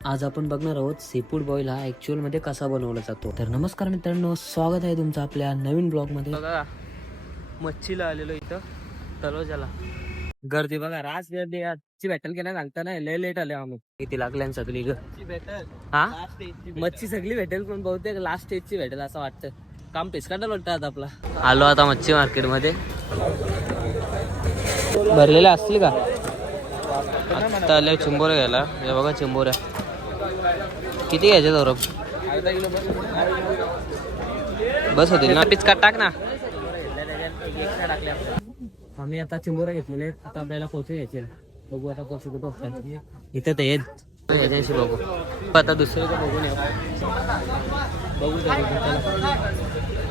आज आपण बघणार आहोत सीफूड बॉईल हा ऍक्च्युअल मध्ये कसा बनवला जातो. तर नमस्कार मित्रांनो, स्वागत आहे तुमचं आपल्या नवीन ब्लॉग मध्ये. बघा मच्छीला आलेलो इथं तलोजाला. गर्दी बघा, रास गर्दी आजची बॅटल केल्या सांगता नाही, लय लेट आले आम्ही. किती लागल्या सगळी हा मच्छी सगळी भेटेल, पण बहुतेक लास्ट स्टेजची भेटेल असं वाटतं. काम पेसकाटा वाटतं आता आपला. आलो आता मच्छी मार्केट मध्ये. भरलेल्या असतील का आता आल्या चिंबोऱ्या घ्यायला. हे बघा चिंबोऱ्या किती घ्यायचे सौरभ? बस होतील ना? पिचकाट टाक ना. आम्ही आता चिंबोऱ्या घेतलेले, आता आपल्याला पोचे घ्यायचे. बघू आता पोचे कुठं असतात. इथं ते याच्याशी बघू. आता दुसरं बघून येऊ. बघू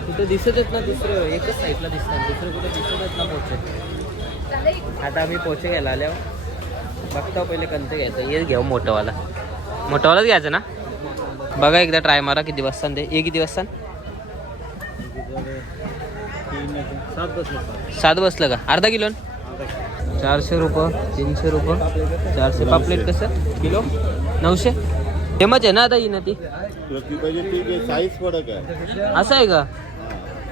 कुठं दिसतच ना, दुसरं एकच साईडला दिसतात, दुसरं कुठं दिसतच ना पोचे. आता आम्ही पोचे घ्यायला आल्यावर बघता पहिले कोणतं घ्यायचं. हे घेऊ मोठंवालाच घ्यायचं ना. बघा एकदा ट्राय मारा किती बसतान ते. हे किती बसतान? 7 बसलं का? अर्धा किलो 400 रुपये, 300 रुपये, 400. पापलेट कसं किलो? 900. फेमस आहे ना आता ही ना ती. साईज फरक आहे. असं आहे का?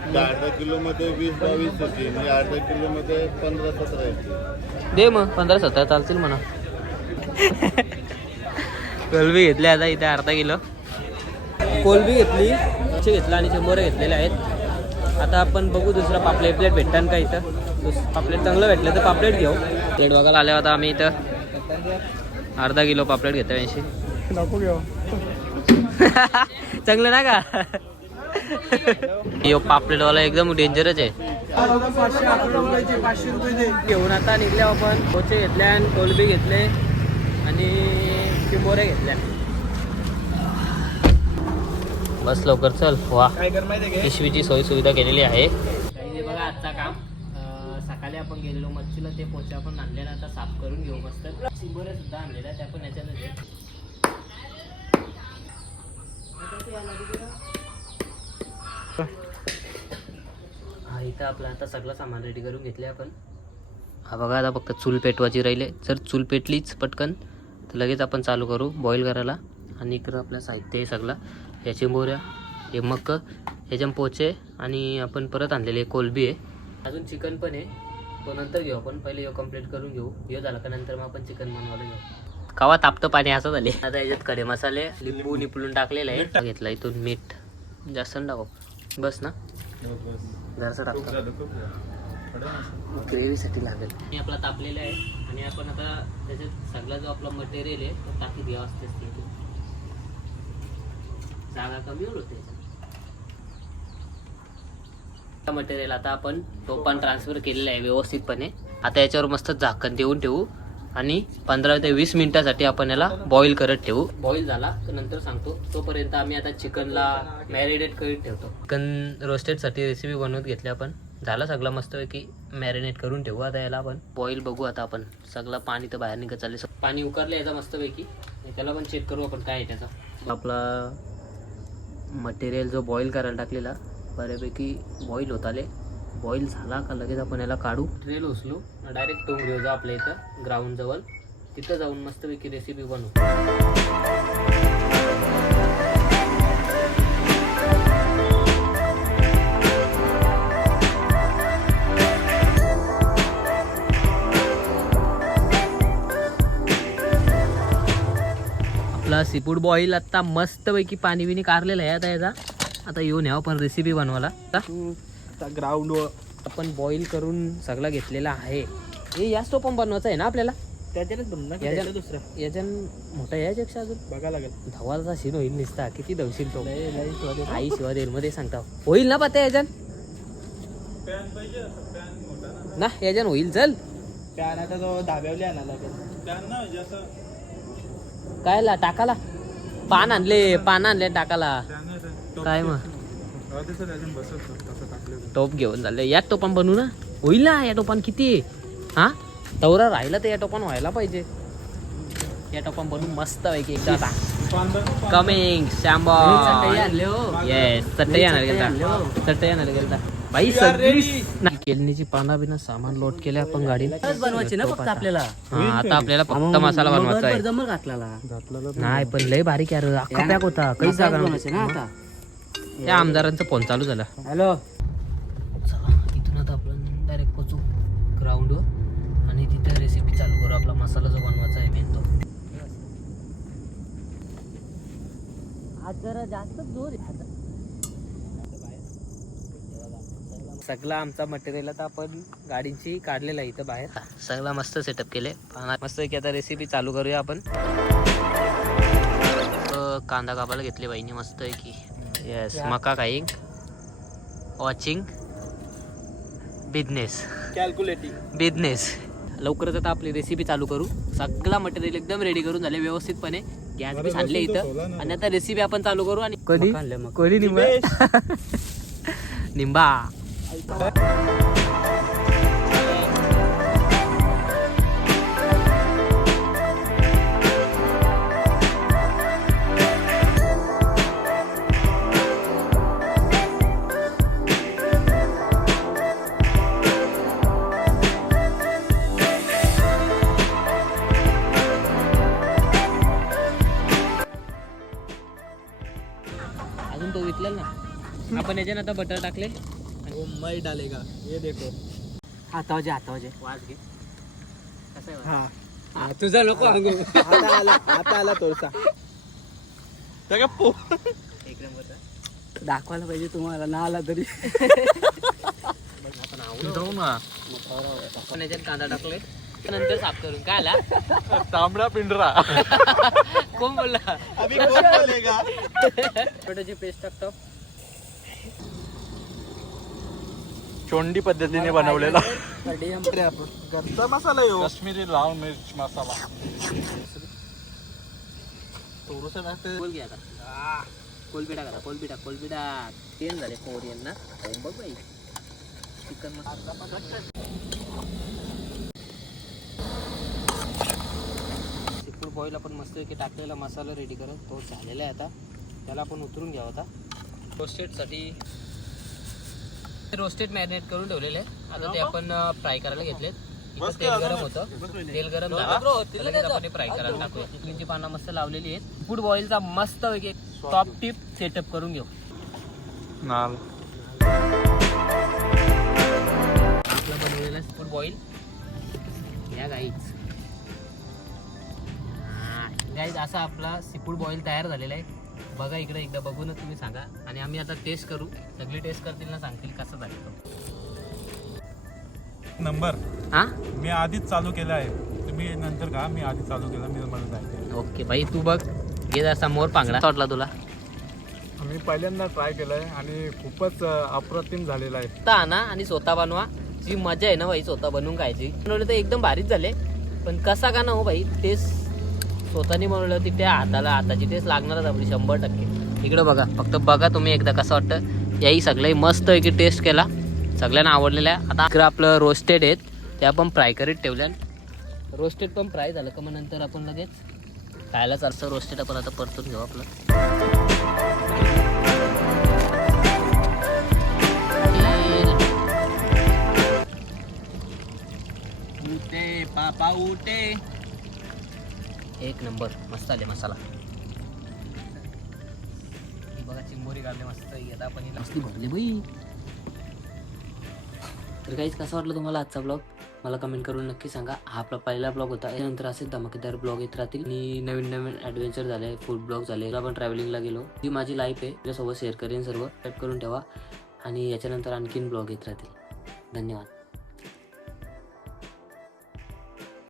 अर्धा किलो मध्ये 20-22 होती, म्हणजे अर्धा किलो मध्ये 15-17 येते. दे मग 15-17 चालतील म्हणा. कोलबी घेतली आता इथे अर्धा किलो. कोलबी घेतली, घेतला आणि 100 घेतलेले आहेत. आता आपण बघू दुसरा पापलेट भेटतात का इथं. पापलेट चांगलं भेटलं तर पापलेट घेऊ. प्लेट बघायला आल्या होता आम्ही इथं. अर्धा किलो पापलेट घेतो 80. नको घेऊ. चांगलं ना का? यो पापलेटवाला एकदम डेंजरच आहे. घेऊन आता निघले आपण. पोचे घेतले आणि कोलबी घेतले आणि चिंबोऱ्या घेतल्या. बस लवकर चल. वा, पिशवीची सोय सुविधा केलेली आहे. बघा आजचा काम. सकाळी आपण गेलेलो मच्छीला, ते पोचे आपण आणलेला, आता साफ करून घेऊ मस्त. चिंबोऱ्या सुद्धा आणलेल्या, त्या पण याच्यात. हा इथं आपला आता सगळं सामान रेडी करून घेतले आपण. हा बघा आता फक्त चूल पेटवायची राहिले. जर चूल पेटलीच पटकन तर लगेच आपण चालू करू बॉईल करायला. आणि इकडं आपलं साहित्य आहे सगळं. या चिंबोऱ्या, हे मक्क, ह्याच्या पोचे आणि आपण परत आणलेले कोलबी आहे. अजून चिकन पण आहे, तो नंतर घेऊ आपण. पहिले हे कम्प्लीट करून घेऊ. हे झालं का नंतर मग आपण चिकन बनवायला घेऊ. कवा तापतं पाणी असं झाले. आता याच्यात खडे मसाले, लिंबू निपलून टाकलेलं आहे. घेतला इथून मीठ जास्त टाकू. बस ना, जरासं टाकतो, ग्रेव्हीसाठी लागेल. आणि आपला तापलेला आहे आणि आपण आता त्याच्यात सगळा जो आपला मटेरियल आहे तो टाकी द्यावा असते. जागा कमी होते मटेरियल. आता आपण तो पण ट्रान्सफर केलेला आहे व्यवस्थितपणे. आता याच्यावर मस्त झाकण देऊन ठेवू आणि 15 ते 20 मिनिटासाठी आपण याला बॉईल करत ठेवू. बॉईल झाला तर नंतर सांगतो. तोपर्यंत आम्ही आता चिकनला मॅरिनेट करीत ठेवतो. चिकन रोस्टेडसाठी रेसिपी बनवत घेतली आपण. झालं सगळं मस्तपैकी मॅरिनेट करून ठेवू. आता याला आपण बॉईल बघू. आता आपण सगळं पाणी तर बाहेर निघत चालले. पाणी उकरलं याचा मस्तपैकी. त्याला पण चेक करू आपण काय आहे त्याचा. आपला मटेरियल जो बॉईल करायला टाकलेला बऱ्यापैकी बॉईल होत आले. बॉईल झाला का लगेच आपण याला काढू. ट्रेल उचलू, डायरेक्ट टोंग घेऊ जा आपल्या इथं ग्राउंड जवळ. तिथं जाऊन मस्तपैकी रेसिपी बनवू. आपला सीफूड बॉईल आता मस्तपैकी पाणी बिनी कारलेलं आहे. आता याचा आता येऊन यावं पण रेसिपी बनवायला. ग्राउंड आपण बॉईल करून सगळं घेतलेला आहे. हे या स्टोव पण बनवायचं आहे ना आपल्याला. त्याच्यात दुसरं याच्यान मोठा याच्यापेक्षा अजून बघा लागेल. धवाचा सीन होईल निसता. किती धवशील तो. आई शिवा देईल मध्ये सांगता होईल ना पत्या याच्यान ना. याच्यान होईल. चल पॅन आता तो धाब्यावली आणायला लागेल. काय ला टाकाला पान आणले टाकाला. काय मग टोप घेऊन झाले. या टोपान बनवू ना. होईल ना या टोपान. किती हा तवरा राहिला तर या टोपान व्हायला पाहिजे. या टोपान बनवून मस्त पैकी एकदा. कमिंग शॅम्बॉ. येस चटई आणायला गेलता. बाई सगळी केळणीची पाना बिना सामान लोड केले आपण गाडी बनवायचे ना फक्त आपल्याला. हा आता आपल्याला फक्त मसाला बनवायचा आहे. जमल घातलेला नाही पण लय बारीक यार अख्खा पॅक होता काही जागा नव्हती ना आता. त्या आमदारांचा फोन चालू झाला. हॅलो. इथून आता आपण डायरेक्ट पोचू ग्राउंडवर आणि तिथे रेसिपी चालू करू. आपला मसाला जो बनवायचा आहे मेन तो. आज जरा जास्त जोर आहे. सगळा आमचा मटेरियल आता आपण गाडीची काढलेला आहे इथं बाहेर. सगळा मस्त सेटअप केले. मस्त की आता रेसिपी चालू करूया आपण. कांदा कापायला घेतले बाईने मस्त आहे की. येस मका काईंग वॉचिंग बिझनेस कॅल्क्युलेटिंग. बिझनेस. लवकरच आता आपली रेसिपी चालू करू. सगळा मटेरियल एकदम रेडी करून झाले व्यवस्थितपणे. गॅस बी आणले इथं आणि आता रेसिपी आपण चालू करू. आणि कधी निंबा अजून तो विकला ना आपण याच्यानं आता बटर टाकले. वो मैं डालेगा ये देखो. हातावजे हातावजे. वाज घे कसं आहे हा हा, तुझा नको सांगू. आता आला तोरसा. त्या पो एक नंबर. दाखवायला पाहिजे तुम्हाला ना आला तरी. आपण याच्यात कांदा टाकले नंतर साफ करून काय आला तांबडा पिंडरा. कोण बोलला. अभी कोण बोलेगा. बटाट्याची पेस्ट टाकतो. चोंडी पद्धतीने बनवलेला घरचा मसाला आहे. काश्मीरी लाल मिर्च मसाला थोडस टाकते. बोल घे आता. कोलबिडा करा कोलबिडा तेल झाले कोरियन ना. बघ बाई चिकन मसाला. सीफूड बॉईल आपण मस्त की टाकलेला मसाला रेडी करत तो झालेला आहे. आता त्याला आपण उतरून घ्यावा. आता रोस्टेडसाठी रोस्टेड मॅरिनेट करून ठेवलेले आहे. आता ते आपण फ्राय करायला घेतलेत. इथं तेल गरम होतं. तेल गरम झालं लगेच आपण फ्राय करायला टाकूया. चिकनची पानं मस्त लावलेली आहेत. फूड बॉईलचा मस्त टॉप टिप सेटअप करून घेऊ. आपला बनवलेला फूड बॉईल या गाईच असा आपला सीफूड बॉईल तयार झालेला आहे. बघा इकडे एकदा बघूनच तुम्ही सांगा. आणि आम्ही आता टेस्ट करू. सगळी टेस्ट करतील ना सांगतील कसं झालं तो. नंबर हा मी आधीच चालू केला आहे. तुम्ही नंतर का मी आधी चालू केला. मी मला जायचं. ओके भाई तू बघ घे जसा मोर पांगडा वाटला तुला. मी पहिल्यांदा ट्राय केलाय आणि खूपच अप्रतिम झालेला आहे. स्वतः आणा आणि स्वतः बनवा. जी मजा आहे ना भाई स्वतः बनवून खायची. बनवले तर एकदम भारीच झाले. पण कसा का ना हो भाई टेस्ट स्वतःनी बनवलं होती त्या हाताची टेस्ट लागणारच आपली 100%. इकडं बघा फक्त बघा तुम्ही एकदा कसं वाटतं. याही सगळे मस्त आहे की टेस्ट केला. सगळ्यांना आवडलेलं आहे. आता इकडं आपलं रोस्टेड आहेत ते आपण फ्राय करीत ठेवल्या. रोस्टेड पण फ्राय झालं का मग नंतर आपण लगेच खायला चालतं. रोस्टेड आपण आता परतून घेऊ आपलं. उठे पापा उठे. एक नंबर मस्त आले मसाला. बघा चिंबोरी काढले मस्त. आता आपण मस्ती भरली बाई. तर काहीच कसं वाटलं तुम्हाला आजचा ब्लॉग मला कमेंट करून नक्की सांगा. हा आपला पहिला ब्लॉग होता. यानंतर असेच धमाकेदार ब्लॉग येत राहतील. आणि नवीन नवीन ॲडव्हेंचर झाले. फूड ब्लॉग झाले. आपण ट्रॅव्हलिंगला गेलो. ही माझी लाईफ आहे त्याच्यासोबत शेअर करेन सर्व. टाईप करून ठेवा आणि याच्यानंतर आणखीन ब्लॉग येत राहतील. धन्यवाद.